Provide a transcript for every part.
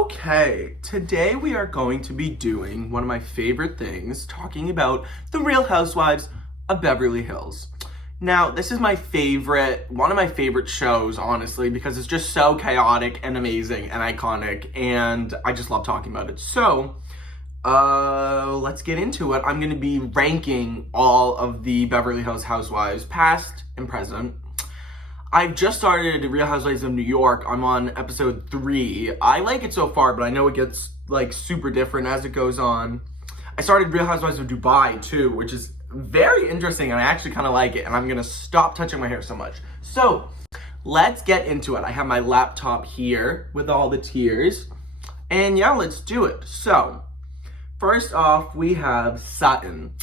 Okay, today we are going to be doing one of my favorite things, talking about the Real Housewives of Beverly Hills. Now, this is one of my favorite shows, honestly, because it's just so chaotic and amazing and iconic, and I just love talking about it. So, let's get into it. I'm going to be ranking all of the Beverly Hills Housewives, past and present. I've just started Real Housewives of New York. I'm on episode 3. I like it so far, but I know it gets like super different as it goes on. I started Real Housewives of Dubai too, which is very interesting, and I actually kind of like it, and I'm gonna stop touching my hair so much. So let's get into it. I have my laptop here with all the tiers, and yeah, let's do it. So first off, we have Sutton.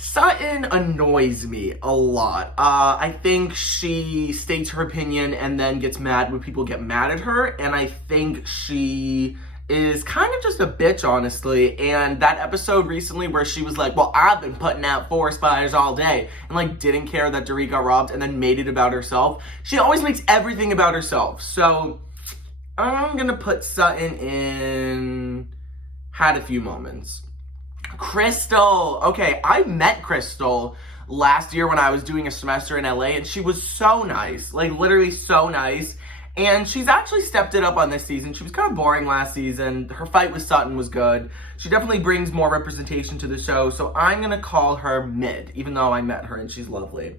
Sutton annoys me a lot. I think she states her opinion and then gets mad when people get mad at her, and I think she is kind of just a bitch, honestly. And that episode recently where she was like, well, I've been putting out forest fires all day, and like didn't care that Dorit got robbed and then made it about herself. She always makes everything about herself. So I'm gonna put Sutton in had a few moments. Crystal. Okay, I met Crystal last year when I was doing a semester in LA, and she was so nice, like literally so nice. And she's actually stepped it up on this season. She was kind of boring last season. Her fight with Sutton was good. She definitely brings more representation to the show, so I'm gonna call her mid, even though I met her and she's lovely.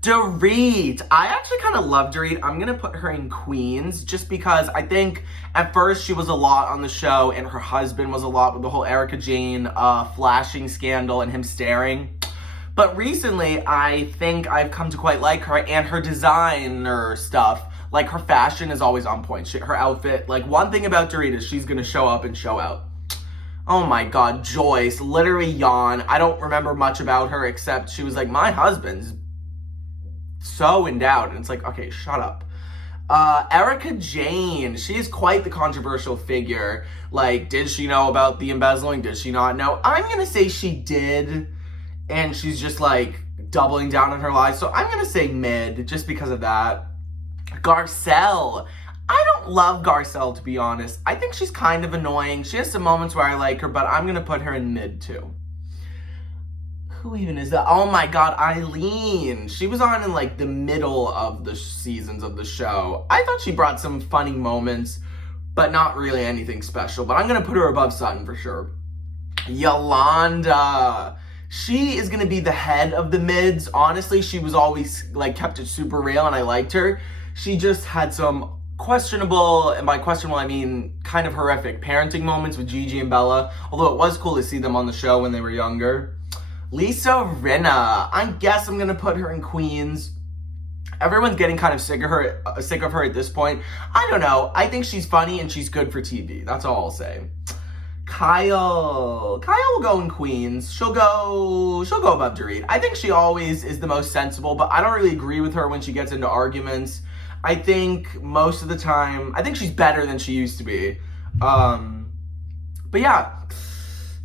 Dorit. I actually kind of love Dorit. I'm going to put her in Queens just because I think at first she was a lot on the show and her husband was a lot with the whole Erika Jayne flashing scandal and him staring. But recently, I think I've come to quite like her, and her designer stuff, like her fashion is always on point. Her outfit, like one thing about Dorit is she's going to show up and show out. Oh my god, Joyce, literally yawn. I don't remember much about her except she was like, my husband's so endowed, and it's like, okay, shut up. Erika Jayne, she is quite the controversial figure. Like, did she know about the embezzling? Did she not know? I'm gonna say she did, and she's just like doubling down on her lies, so I'm gonna say mid, just because of that. Garcelle. I don't love Garcelle, to be honest. I think she's kind of annoying. She has some moments where I like her, but I'm gonna put her in mid too. Who even is that? Oh my god, Eileen. She was on in like the middle of the seasons of the show. I thought she brought some funny moments, but not really anything special. But I'm gonna put her above Sutton for sure. Yolanda. She is gonna be the head of the mids. Honestly, she was always like kept it super real, and I liked her. She just had some questionable, and by questionable I mean kind of horrific parenting moments with Gigi and Bella. Although it was cool to see them on the show when they were younger. Lisa Rinna. I guess I'm gonna put her in Queens. Everyone's getting kind of sick of her at this point. I don't know. I think she's funny and she's good for TV. That's all I'll say. Kyle will go in Queens. She'll go above Dorit. I think she always is the most sensible, but I don't really agree with her when she gets into arguments. I think most of the time, I think she's better than she used to be. But yeah.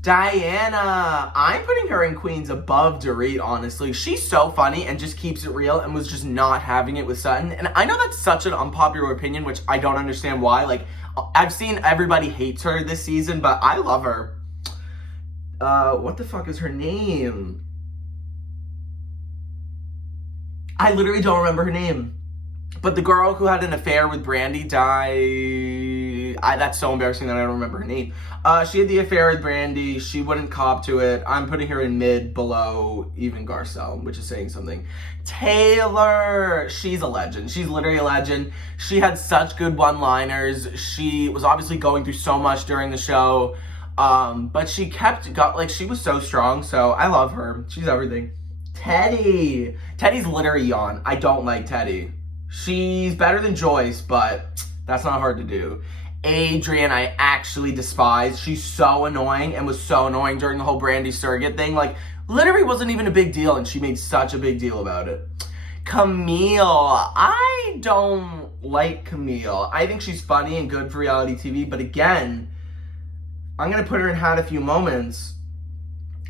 Diana. I'm putting her in Queens above Dorit, honestly. She's so funny and just keeps it real and was just not having it with Sutton. And I know that's such an unpopular opinion, which I don't understand why. Like, I've seen everybody hates her this season, but I love her. What the fuck is her name? I literally don't remember her name. But the girl who had an affair with Brandy died. That's so embarrassing that I don't remember her name. She had the affair with Brandy. She wouldn't cop to it. I'm putting her in mid, below even Garcelle, which is saying something. Taylor. She's a legend. She's literally a legend. She had such good one-liners. She was obviously going through so much during the show. But she she was so strong. So I love her. She's everything. Teddy. Teddy's literally yawn. I don't like Teddy. She's better than Joyce, but that's not hard to do. Adrian, I actually despise. She's so annoying and was so annoying during the whole Brandy surrogate thing. Like, literally wasn't even a big deal, and she made such a big deal about it. Camille. I don't like Camille. I think she's funny and good for reality TV, but again, I'm going to put her in Had a Few Moments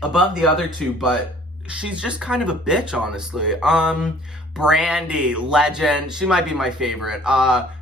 above the other two, but she's just kind of a bitch, honestly. Brandy, legend. She might be my favorite.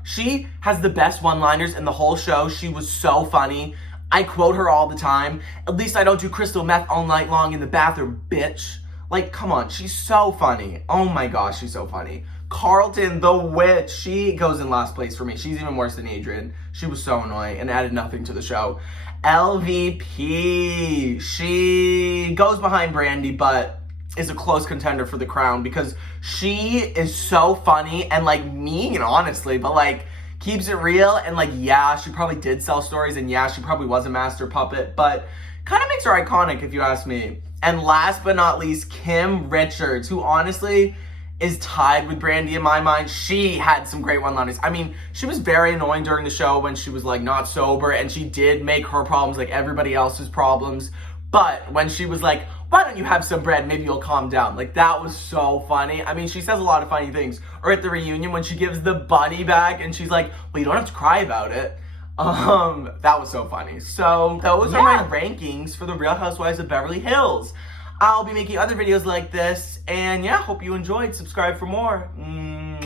She has the best one-liners in the whole show. She was so funny. I quote her all the time. At least I don't do crystal meth all night long in the bathroom, bitch. Like, come on, she's so funny. Oh my gosh, she's so funny. Carlton, the witch, she goes in last place for me. She's even worse than Adrian. She was so annoying and added nothing to the show. LVP, she goes behind Brandy, but is a close contender for the crown because she is so funny and like mean, honestly, but like keeps it real. And like, yeah, she probably did sell stories, and yeah, she probably was a master puppet, but kind of makes her iconic if you ask me. And last but not least, Kim Richards, who honestly is tied with Brandy in my mind. She had some great one-liners. I mean, she was very annoying during the show when she was like not sober, and she did make her problems like everybody else's problems. But when she was like, why don't you have some bread? Maybe you'll calm down. Like, that was so funny. I mean, she says a lot of funny things. Or at the reunion when she gives the bunny back and she's like, well, you don't have to cry about it. That was so funny. So those are my rankings for the Real Housewives of Beverly Hills. I'll be making other videos like this. And yeah, hope you enjoyed. Subscribe for more. Mwah.